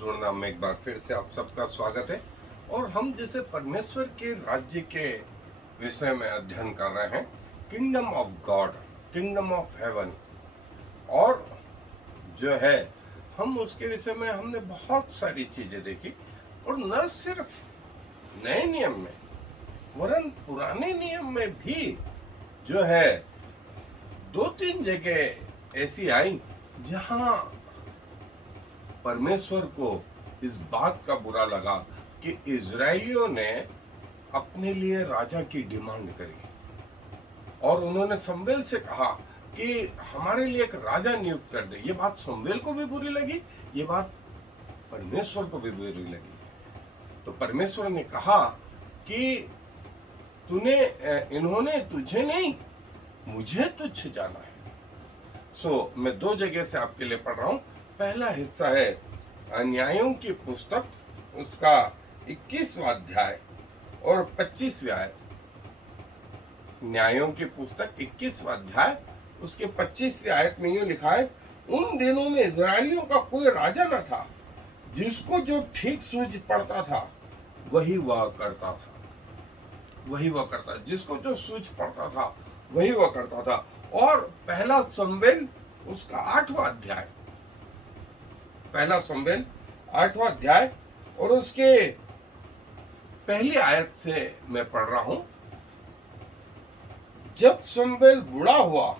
मधुर नाम में एक बार फिर से आप सबका स्वागत है। और हम जैसे परमेश्वर के राज्य के विषय में अध्ययन कर रहे हैं, kingdom of God, kingdom of haven. और जो है हम उसके विषय में हमने बहुत सारी चीजें देखी, और न सिर्फ नए नियम में वरन पुराने नियम में भी जो है दो तीन जगह ऐसी आई जहां परमेश्वर को इस बात का बुरा लगा कि इजरायलियों ने अपने लिए राजा की डिमांड करी, और उन्होंने शमूएल से कहा कि हमारे लिए एक राजा नियुक्त कर दे। ये बात शमूएल को भी बुरी लगी, ये बात परमेश्वर को भी बुरी लगी। तो परमेश्वर ने कहा कि इन्होंने तुझे नहीं, मुझे तुझ जाना है। मैं दो जगह से आपके लिए पढ़ रहा हूं। पहला हिस्सा है न्यायों की पुस्तक, उसका 21वां अध्याय और 25वां आयत। न्यायों की पुस्तक 21वां अध्याय उसके 25वें आयत में यूं लिखा है, उन दिनों में इजरायलियों का कोई राजा न था, जिसको जो ठीक सूझ पड़ता था वही वह करता था, जिसको जो सूझ पड़ता था वही वह करता था। और पहला शमूएल उसका 8वां अध्याय, पहला शमूएल 8वां अध्याय और उसके पहली आयत से मैं पढ़ रहा हूं। जब शमूएल बूढ़ा हुआ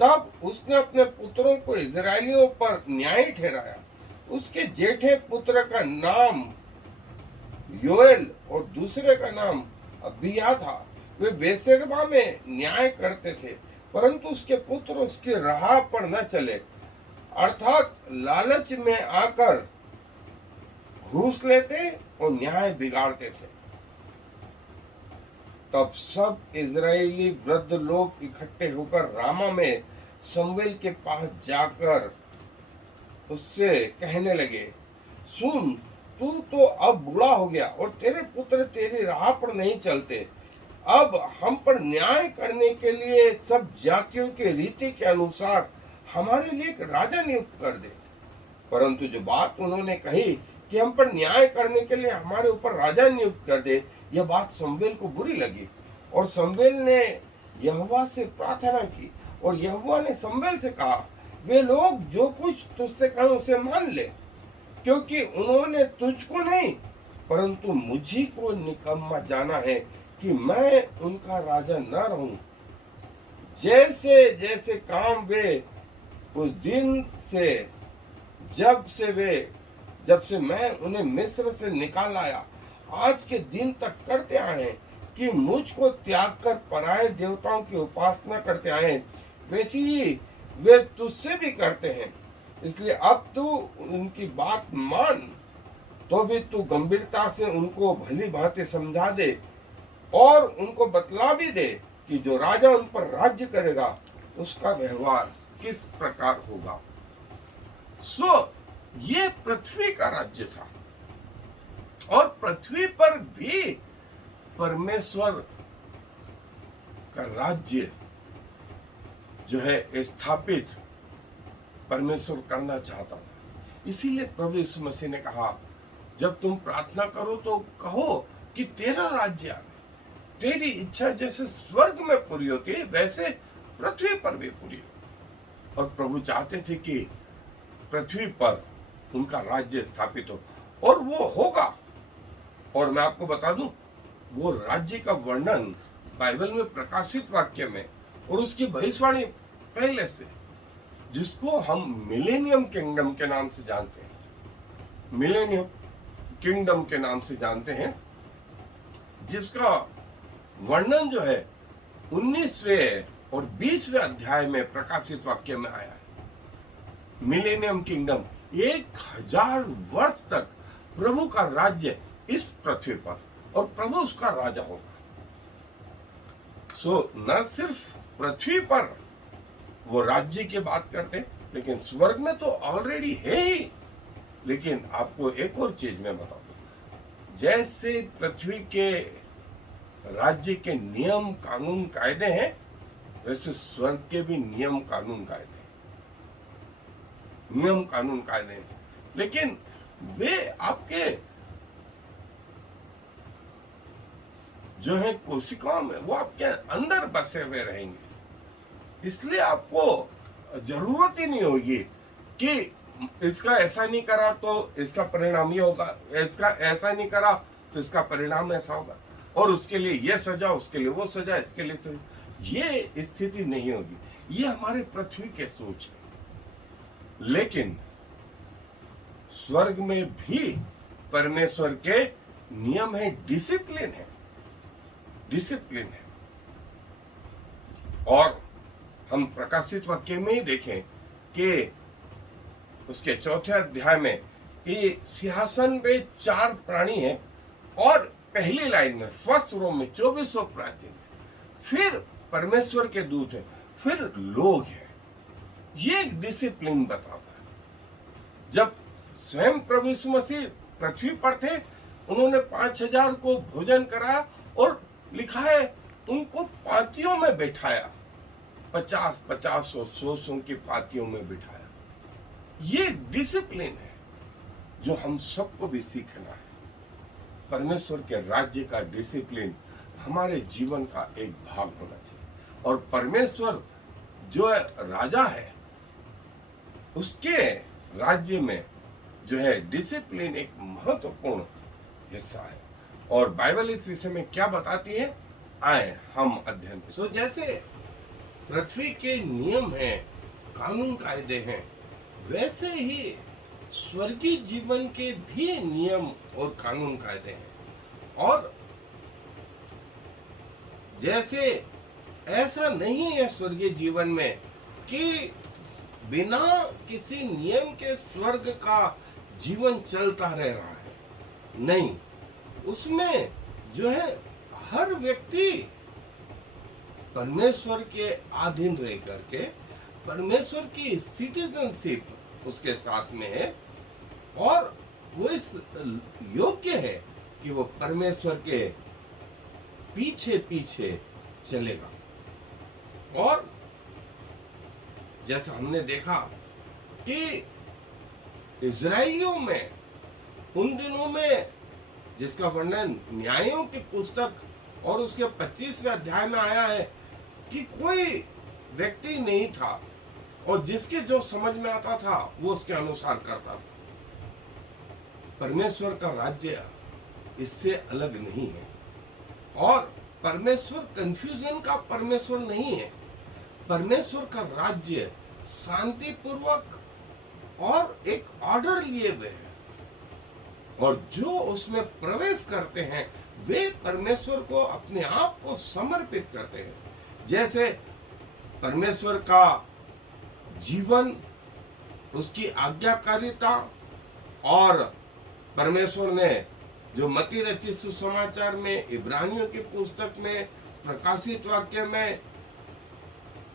तब उसने अपने पुत्रों को इजरायलियों पर न्यायी ठहराया। उसके जेठे पुत्र का नाम योएल और दूसरे का नाम अबिय्याह था। वे बेसेरबा में न्याय करते थे, परंतु उसके पुत्र उसकी राह पर न चले, अर्थात लालच में आकर घूस लेते और न्याय बिगाड़ते थे। तब सब इजरायली वृद्ध लोग इकट्ठे होकर रामा में शमूएल के पास जाकर उससे कहने लगे, सुन, तू तो अब बूढ़ा हो गया और तेरे पुत्र तेरी राह पर नहीं चलते। अब हम पर न्याय करने के लिए सब जातियों के रीति के अनुसार हमारे लिए एक राजा नियुक्त कर दे। परंतु जो बात उन्होंने कही कि हम पर न्याय करने के लिए हमारे ऊपर राजा नियुक्त कर दे, यह बात शमूएल को बुरी लगी। और शमूएल ने यहोवा से प्रार्थना की, और यहोवा ने शमूएल से कहा, वे लोग जो कुछ तुझसे कहें उसे मान ले, क्योंकि उन्होंने तुझको नहीं परंतु मुझी को निकम्मा जाना है कि मैं उनका राजा न रहूं। जैसे जैसे काम वे उस दिन से जब से मैं उन्हें मिस्र से निकाल आया आज के दिन तक करते आए हैं, कि मुझको त्याग कर पराये देवताओं की उपासना करते आए हैं, वैसी ही वे तुझसे भी करते हैं। इसलिए अब तू उनकी बात मान, तो भी तू गंभीरता से उनको भली भांति समझा दे, और उनको बतला भी दे कि जो राजा उन पर राज्य करेगा उसका व्यवहार किस प्रकार होगा। ये पृथ्वी का राज्य था, और पृथ्वी पर भी परमेश्वर का राज्य जो है स्थापित परमेश्वर करना चाहता था। इसीलिए प्रभु यीशु मसीह ने कहा, जब तुम प्रार्थना करो तो कहो कि तेरा राज्य आए, तेरी इच्छा जैसे स्वर्ग में पूरी होती है वैसे पृथ्वी पर भी पूरी हो। और प्रभु चाहते थे कि पृथ्वी पर उनका राज्य स्थापित हो, और वो होगा। और मैं आपको बता दूं, वो राज्य का वर्णन बाइबल में प्रकाशित वाक्य में, और उसकी भविष्यवाणी पहले से, जिसको हम मिलेनियम किंगडम के नाम से जानते हैं, मिलेनियम किंगडम के नाम से जानते हैं, जिसका वर्णन जो है 19वें और 20वें अध्याय में प्रकाशित वाक्य में आया है। मिलेनियम किंगडम 1000 वर्ष तक प्रभु का राज्य इस पृथ्वी पर, और प्रभु उसका राजा होगा। न सिर्फ पृथ्वी पर वो राज्य की बात करते, लेकिन स्वर्ग में तो ऑलरेडी है ही। लेकिन आपको एक और चीज मैं बता दूं, जैसे पृथ्वी के राज्य के नियम कानून कायदे हैं, वैसे स्वर्ग के भी नियम कानून कायदे हैं। लेकिन वे आपके जो है कोशिकाओं में, वो आपके अंदर बसे हुए रहेंगे। इसलिए आपको जरूरत ही नहीं होगी कि इसका ऐसा नहीं करा तो इसका परिणाम ये होगा, इसका ऐसा नहीं करा तो इसका परिणाम ऐसा होगा, और उसके लिए ये सजा, उसके लिए वो सजा, इसके लिए सजा। ये स्थिति नहीं होगी। ये हमारे पृथ्वी के सोच है। लेकिन स्वर्ग में भी परमेश्वर के नियम है, डिसिप्लिन है, डिसिप्लिन है। और हम प्रकाशित वाक्य में ही देखें कि उसके चौथे अध्याय में ये सिंहासन पे 4 प्राणी हैं, और पहली लाइन में फर्स्ट रो में 2400 प्राचीन, फिर परमेश्वर के दूत हैं, फिर लोग हैं। ये एक डिसिप्लिन बताता है। जब स्वयं प्रभु यीशु मसीह पृथ्वी पर थे, उन्होंने 5000 को भोजन कराया, और लिखा है उनको पातियों में बैठाया, 50-50 और 100 की पातियों में बिठाया। ये डिसिप्लिन है जो हम सबको भी सीखना है। परमेश्वर के राज्य का डिसिप्लिन हमारे जीवन का एक भाग होना चाहिए। और परमेश्वर जो राजा है, उसके राज्य में जो है डिसिप्लिन एक महत्वपूर्ण हिस्सा है। और बाइबल इस विषय में क्या बताती है, आए हम अध्ययन। सो जैसे पृथ्वी के नियम हैं, कानून कायदे हैं, वैसे ही स्वर्गीय जीवन के भी नियम और कानून कायदे हैं। और जैसे ऐसा नहीं है स्वर्गीय जीवन में कि बिना किसी नियम के स्वर्ग का जीवन चलता रह रहा है, नहीं, उसमें जो है हर व्यक्ति परमेश्वर के अधीन रह करके, परमेश्वर की सिटीजनशिप उसके साथ में है, और वो इस योग्य है कि वो परमेश्वर के पीछे पीछे चलेगा। और जैसा हमने देखा कि इजराइलियों में उन दिनों में, जिसका वर्णन न्यायों की पुस्तक और उसके 25वें अध्याय में आया है, कि कोई व्यक्ति नहीं था, और जिसके जो समझ में आता था वो उसके अनुसार करता था। परमेश्वर का राज्य इससे अलग नहीं है। और परमेश्वर कंफ्यूजन का परमेश्वर नहीं है। परमेश्वर का राज्य शांतिपूर्वक और एक ऑर्डर लिए हुए है, और जो उसमें प्रवेश करते हैं वे परमेश्वर को अपने आप को समर्पित करते हैं। जैसे परमेश्वर का जीवन, उसकी आज्ञाकारिता, और परमेश्वर ने जो मत्ती रचित सुसमाचार में, इब्रानियों की पुस्तक में, प्रकाशित वाक्य में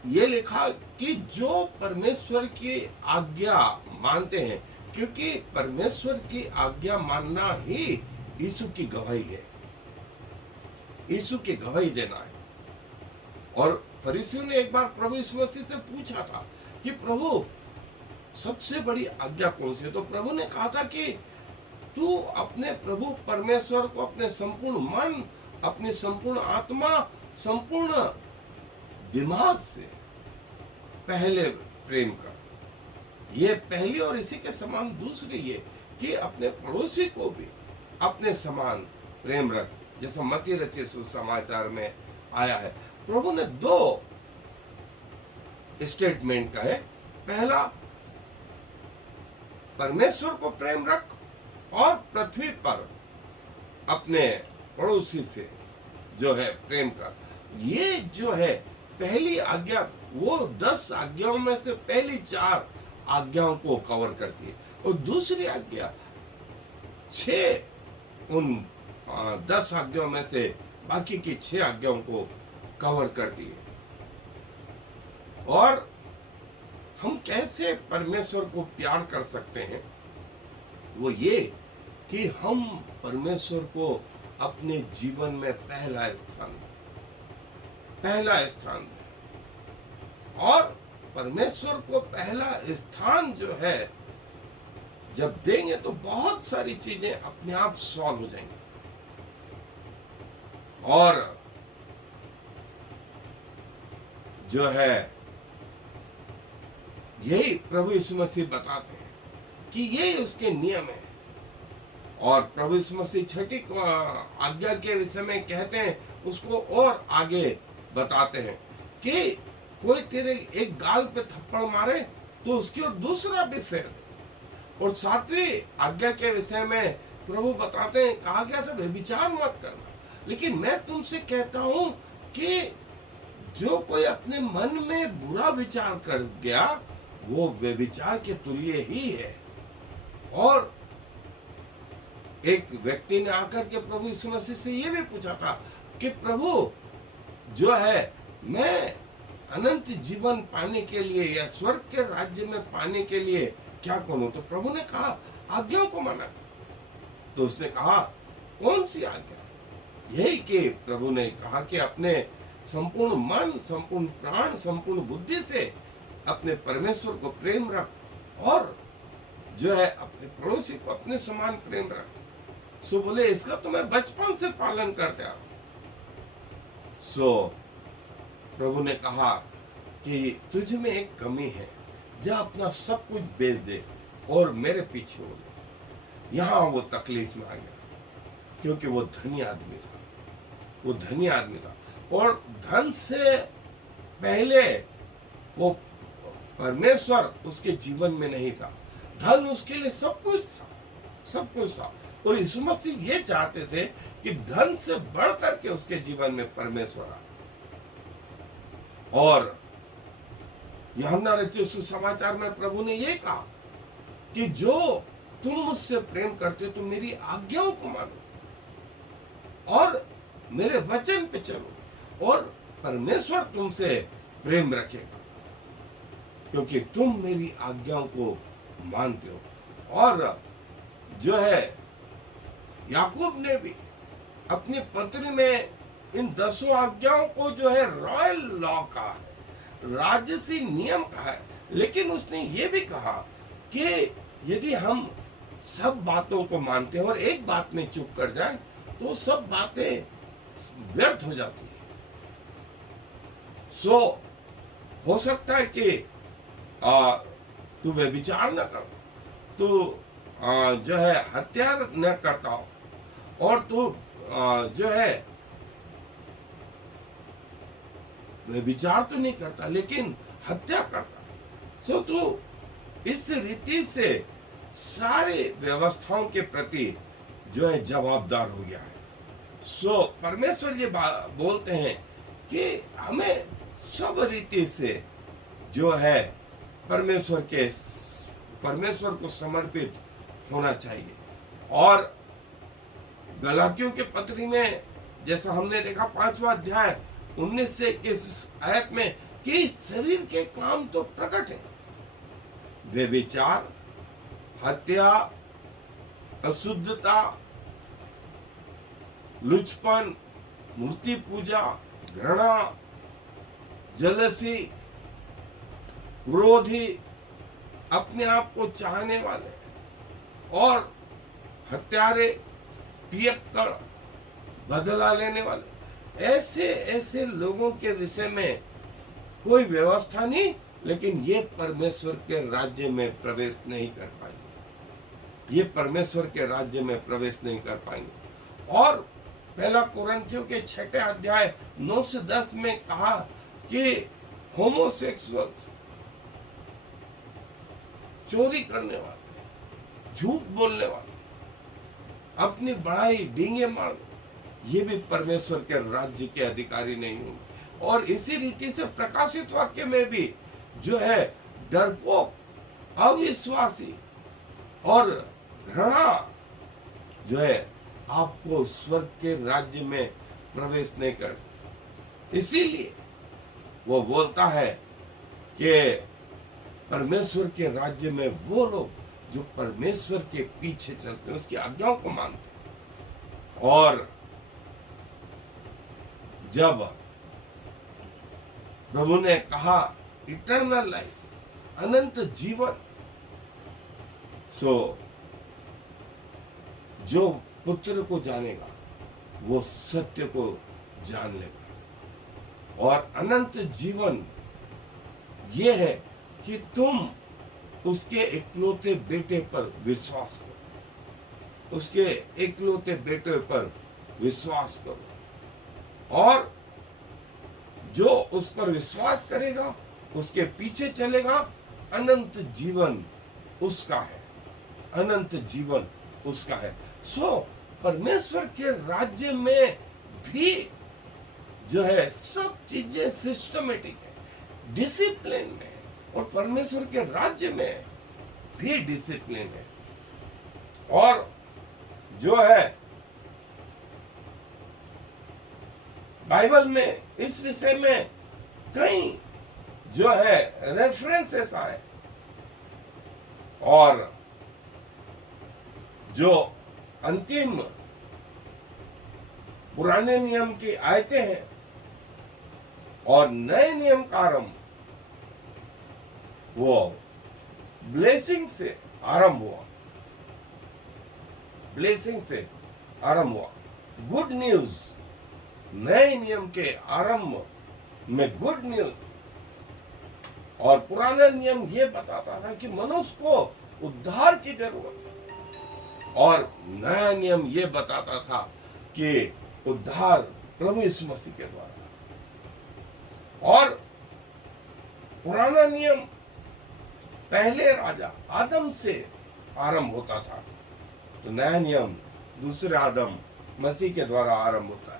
ये लिखा कि जो परमेश्वर की आज्ञा मानते हैं, क्योंकि परमेश्वर की आज्ञा मानना ही यीशु की गवाही है, यीशु की गवाही देना है। और फरीसियों ने एक बार प्रभु यीशु मसीह से पूछा था कि प्रभु सबसे बड़ी आज्ञा कौन सी है? तो प्रभु ने कहा था कि तू अपने प्रभु परमेश्वर को अपने संपूर्ण मन, अपनी संपूर्ण आत्मा, संपूर्ण दिमाग से पहले प्रेम कर। ये पहली, और इसी के समान दूसरी ये कि अपने पड़ोसी को भी अपने समान प्रेम रख, जैसा मत्ती रचित सुसमाचार में आया है। प्रभु ने 2 स्टेटमेंट कहे। पहला, परमेश्वर को प्रेम रख, और पृथ्वी पर अपने पड़ोसी से जो है प्रेम कर। ये जो है पहली आज्ञा, वो 10 आज्ञाओं में से पहली 4 आज्ञाओं को कवर करती है, और दूसरी आज्ञा 6 उन 10 आज्ञाओं में से बाकी की 6 आज्ञाओं को कवर करती है। और हम कैसे परमेश्वर को प्यार कर सकते हैं? वो ये कि हम परमेश्वर को अपने जीवन में पहला स्थान दें। और परमेश्वर को पहला स्थान जो है, जब देंगे तो बहुत सारी चीजें अपने आप सॉल्व हो जाएंगी। और जो है यही प्रभु यीशु मसीह बताते हैं कि यही उसके नियम है। और प्रभु यीशु मसीह छठी आज्ञा के विषय में कहते हैं, उसको और आगे बताते हैं कि कोई तेरे एक गाल पे थप्पड़ मारे तो उसकी ओर दूसरा भी फेर दे। और सातवीं आज्ञा के विषय में प्रभु बताते हैं, कहा गया था व्यभिचार मत करना, लेकिन मैं तुमसे कहता हूं कि जो कोई अपने मन में बुरा विचार कर गया वो व्यभिचार के तुल्य ही है। और एक व्यक्ति ने आकर के प्रभु यीशु मसीह से ये भी पूछा था कि प्रभु जो है, मैं अनंत जीवन पाने के लिए या स्वर्ग के राज्य में पाने के लिए क्या करूं? तो प्रभु ने कहा आज्ञाओं को माना। तो उसने कहा कौन सी आज्ञा? यही कि प्रभु ने कहा कि अपने संपूर्ण मन, संपूर्ण प्राण, संपूर्ण बुद्धि से अपने परमेश्वर को प्रेम रख, और जो है अपने पड़ोसी को अपने समान प्रेम रख। सो बोले इसका तो मैं बचपन से पालन करते आ रहा हूं। सो प्रभु ने कहा कि तुझ में एक कमी है, जा अपना सब कुछ बेच दे और मेरे पीछे हो ले। यहां वो तकलीफ में आ गया क्योंकि वो धनी आदमी था, वो धनी आदमी था। और धन से पहले वो परमेश्वर उसके जीवन में नहीं था। धन उसके लिए सब कुछ था, सब कुछ था। और यीशु मसीह ये चाहते थे कि धन से बढ़ करके उसके जीवन में परमेश्वर आए। और यूहन्ना रचित सुसमाचार में प्रभु ने ये कहा कि जो तुम मुझसे प्रेम करते हो तो मेरी आज्ञाओं को मानो और मेरे वचन पे चलो, और परमेश्वर तुमसे प्रेम रखेगा क्योंकि तुम मेरी आज्ञाओं को मानते हो। और जो है याकूब ने भी अपनी पत्री में इन 10 आज्ञाओं को जो है रॉयल लॉ कहा है, राजसी नियम कहा है। लेकिन उसने ये भी कहा कि यदि हम सब बातों को मानते हैं और एक बात में चुप कर जाए तो सब बातें व्यर्थ हो जाती है। सो हो सकता है कि तू व्यभिचार न कर, तू जो है हत्या न करता हो, और तू जो है व्यभिचार तो नहीं करता लेकिन हत्या करता। सो तू इस रीति से सारे व्यवस्थाओं के प्रति जो है जवाबदार हो गया है। सो परमेश्वर ये बोलते हैं कि हमें सब रीति से जो है परमेश्वर को समर्पित होना चाहिए। और गलातियों के पत्री में जैसा हमने देखा 5वां अध्याय 19 से 21 आयत में कि शरीर के काम तो प्रकट है, व्यभिचार, हत्या, अशुद्धता, लुचपन, मूर्ति पूजा, घृणा, जलसी, क्रोधी, अपने आप को चाहने वाले और हत्यारे, पियक्कड़, बदला लेने वाले, ऐसे ऐसे लोगों के विषय में कोई व्यवस्था नहीं, लेकिन ये परमेश्वर के राज्य में प्रवेश नहीं कर पाएंगे। ये परमेश्वर के राज्य में प्रवेश नहीं कर पाएंगे। और पहला कुरिन्थियों के 6 अध्याय 9 से 10 में कहा कि होमोसेक्सुअल्स, चोरी करने वाले, झूठ बोलने वाले, अपनी बड़ाई डींगे मारने, ये भी परमेश्वर के राज्य के अधिकारी नहीं होंगे। और इसी रीति से प्रकाशित वाक्य में भी जो है डरपोक, अविश्वासी और घृणा जो है आपको स्वर्ग के राज्य में प्रवेश नहीं कर सकते। इसीलिए वो बोलता है कि परमेश्वर के राज्य में वो लोग जो परमेश्वर के पीछे चलते हैं, उसकी आज्ञाओं को मानते हैं। और जब प्रभु ने कहा इटर्नल लाइफ, अनंत जीवन, सो जो पुत्र को जानेगा वो सत्य को जान लेगा। और अनंत जीवन ये है कि तुम उसके इकलौते बेटे पर विश्वास करो, उसके इकलौते बेटे पर विश्वास करो। और जो उस पर विश्वास करेगा, उसके पीछे चलेगा, अनंत जीवन उसका है, अनंत जीवन उसका है। सो परमेश्वर के राज्य में भी जो है सब चीजें सिस्टमेटिक है, डिसिप्लिन में है। और परमेश्वर के राज्य में भी डिसिप्लिन है। और जो है बाइबल में इस विषय में कई जो है रेफरेंसेस आए, और जो अंतिम पुराने नियम की आयतें हैं और नए नियम का आरंभ वो ब्लेसिंग से आरंभ हुआ, ब्लेसिंग से आरंभ हुआ। गुड न्यूज, नए नियम के आरंभ में गुड न्यूज। और पुराना नियम ये बताता था कि मनुष्य को उद्धार की जरूरत है, और नया नियम ये बताता था कि उद्धार प्रभु यीशु मसीह के द्वारा। और पुराना नियम पहले राजा आदम से आरंभ होता था, तो नया नियम दूसरे आदम मसीह के द्वारा आरंभ होता है।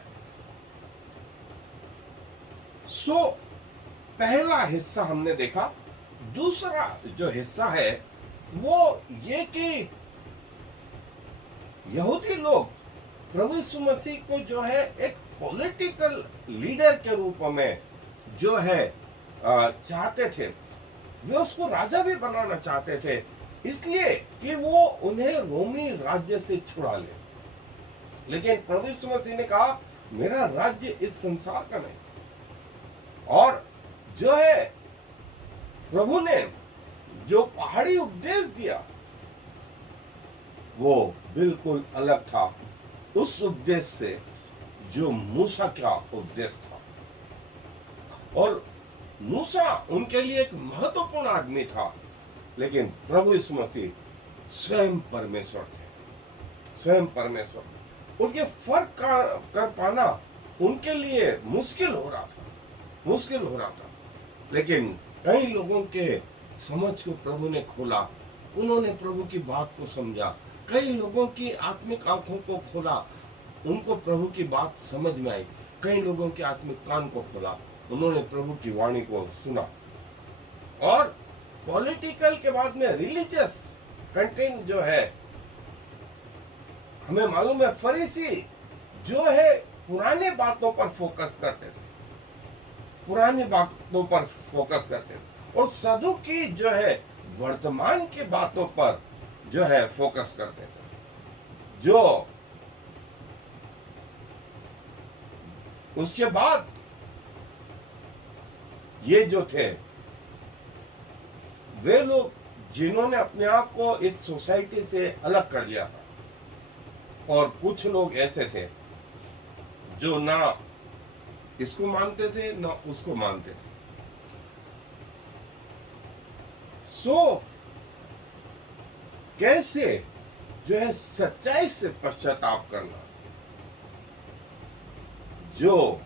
सो पहला हिस्सा हमने देखा। दूसरा जो हिस्सा है वो ये कि यहूदी लोग प्रभु यीशु मसीह को जो है एक पॉलिटिकल लीडर के रूप में जो है चाहते थे। वे उसको राजा भी बनाना चाहते थे, इसलिए कि वो उन्हें रोमी राज्य से छुड़ा ले। लेकिन प्रभु यीशु मसीह ने कहा मेरा राज्य इस संसार का नहीं। और जो है प्रभु ने जो पहाड़ी उपदेश दिया वो बिल्कुल अलग था उस उपदेश से जो मूसा का उपदेश था। और मूसा उनके लिए एक महत्वपूर्ण आदमी था, लेकिन प्रभु यीशु मसीह स्वयं परमेश्वर थे, स्वयं परमेश्वर। और ये फर्क कर पाना उनके लिए मुश्किल हो रहा था, मुश्किल हो रहा था। लेकिन कई लोगों के समझ को प्रभु ने खोला, उन्होंने प्रभु की बात को समझा। कई लोगों की आत्मिक आंखों को खोला, उनको प्रभु की बात समझ में आई। कई लोगों के आत्मिक कान को खोला, उन्होंने प्रभु की वाणी को सुना। और पॉलिटिकल के बाद में रिलीजियस कंटेंट जो है, हमें मालूम है फरीसी जो है पुराने बातों पर फोकस करते थे, पुरानी बातों पर फोकस करते थे। और सदुकी जो है वर्तमान की बातों पर जो है फोकस करते थे। जो उसके बाद ये जो थे वे लोग जिन्होंने अपने आप को इस सोसाइटी से अलग कर लिया था। और कुछ लोग ऐसे थे जो ना इसको मानते थे ना उसको मानते थे। सो कैसे जो है सच्चाई से पश्चाताप करना, जो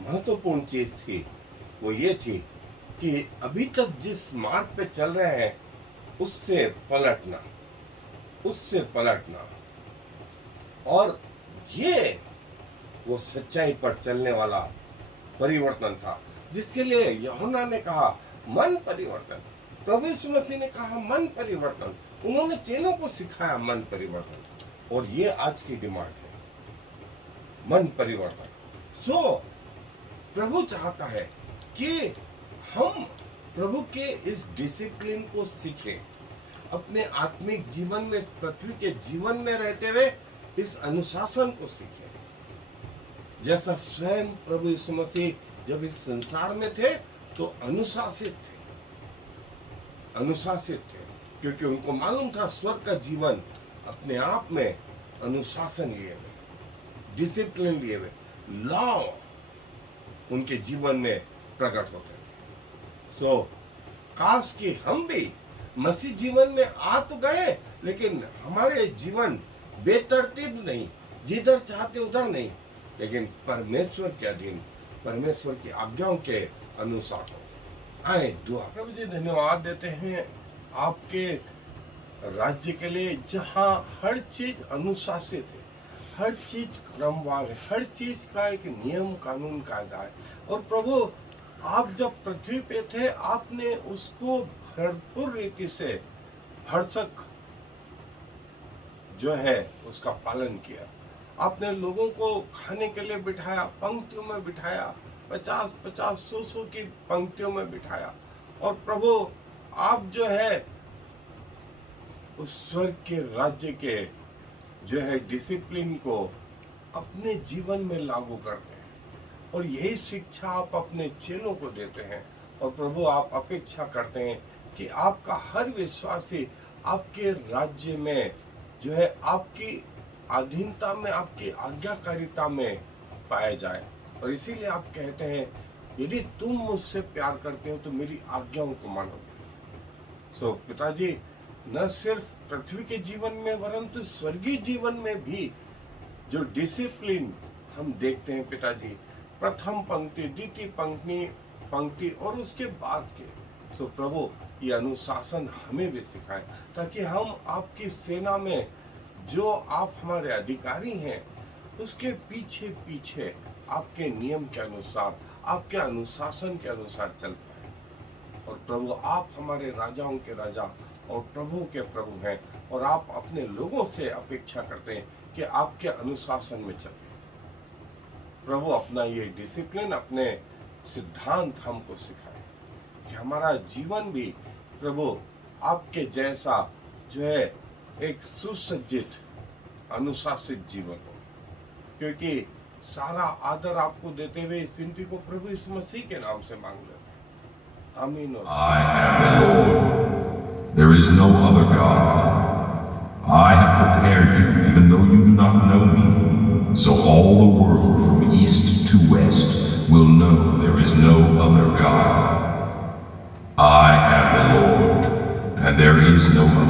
महत्वपूर्ण चीज थी वो ये थी कि अभी तक जिस मार्ग पे चल रहे हैं उससे पलटना, उससे पलटना। और ये वो सच्चाई पर चलने वाला परिवर्तन था जिसके लिए यूहन्ना ने कहा मन परिवर्तन, प्रभु यीशु मसीह ने कहा मन परिवर्तन, उन्होंने चेलों को सिखाया मन परिवर्तन। और ये आज की डिमांड है, मन परिवर्तन। सो प्रभु चाहता है कि हम प्रभु के इस डिसिप्लिन को सीखें, अपने आत्मिक जीवन में, इस पृथ्वी के जीवन में रहते हुए इस अनुशासन को सीखें। जैसा स्वयं प्रभु यीशु मसीह जब इस संसार में थे तो अनुशासित थे, अनुशासित थे, क्योंकि उनको मालूम था स्वर्ग का जीवन अपने आप में अनुशासन लिए हुए, डिसिप्लिन लिए हुए, लॉ उनके जीवन में प्रकट होते हैं। सो काश कि हम भी मसीह जीवन में आ तो गए, लेकिन हमारे जीवन बेतरतीब नहीं, जिधर चाहते उधर नहीं, लेकिन परमेश्वर के अधीन, परमेश्वर की आज्ञाओं के अनुसार हो। आए दुआ। प्रभु जी धन्यवाद देते हैं आपके राज्य के लिए, जहाँ हर चीज अनुशासित है, हर चीज क्रमवार है, हर चीज का एक नियम कानून कायदा है। और प्रभु आप जब पृथ्वी पे थे, आपने उसको भरपूर रीति से भरसक जो है उसका पालन किया। आपने लोगों को खाने के लिए बिठाया, पंक्तियों में बिठाया, 50-50, 100-100 की पंक्तियों में बिठाया। और प्रभु आप जो है उस स्वर्ग के राज्य के जो है डिसिप्लिन को अपने जीवन में लागू करते हैं, और यही शिक्षा आप अपने चेलों को देते हैं। और प्रभु आप अपेक्षा करते हैं कि आपका हर विश्वासी आपके राज्य में जो है आपकी अधीनता में, आपकी आज्ञाकारिता में पाया जाए। और इसीलिए आप कहते हैं यदि तुम मुझसे प्यार करते हो तो मेरी आज्ञाओं को मानोगे। सो पिताजी, न सिर्फ पृथ्वी के जीवन में वरंतु स्वर्गीय जीवन में भी जो डिसिप्लिन हम देखते हैं पिताजी, प्रथम पंक्ति, द्वितीय पंक्ति और उसके बाद के, सो प्रभु ये अनुशासन हमें भी सिखाएं, ताकि हम आपकी सेना में जो आप हमारे अधिकारी हैं उसके पीछे पीछे आपके नियम के अनुसार, आपके अनुशासन के अनुसार चल पाए। और प्रभु आप हमारे राजाओं के राजा और प्रभु के प्रभु हैं, और आप अपने लोगों से अपेक्षा करते हैं कि आपके अनुशासन में चले। प्रभु अपना ये डिसिप्लिन, अपने सिद्धांत हमको सिखाए कि हमारा जीवन भी प्रभु आपके जैसा जो है एक सुसज्जित अनुशासित जीवन हो। क्योंकि सारा आदर आपको देते हुए इस विनती को प्रभु इस मसीह के नाम से मांग लेते हैं, आमीन। I am the Lord. There is no other God. I have prepared you even though you do not know me, so all the world from east to west will know there is no other God. I am the Lord, and there is no other.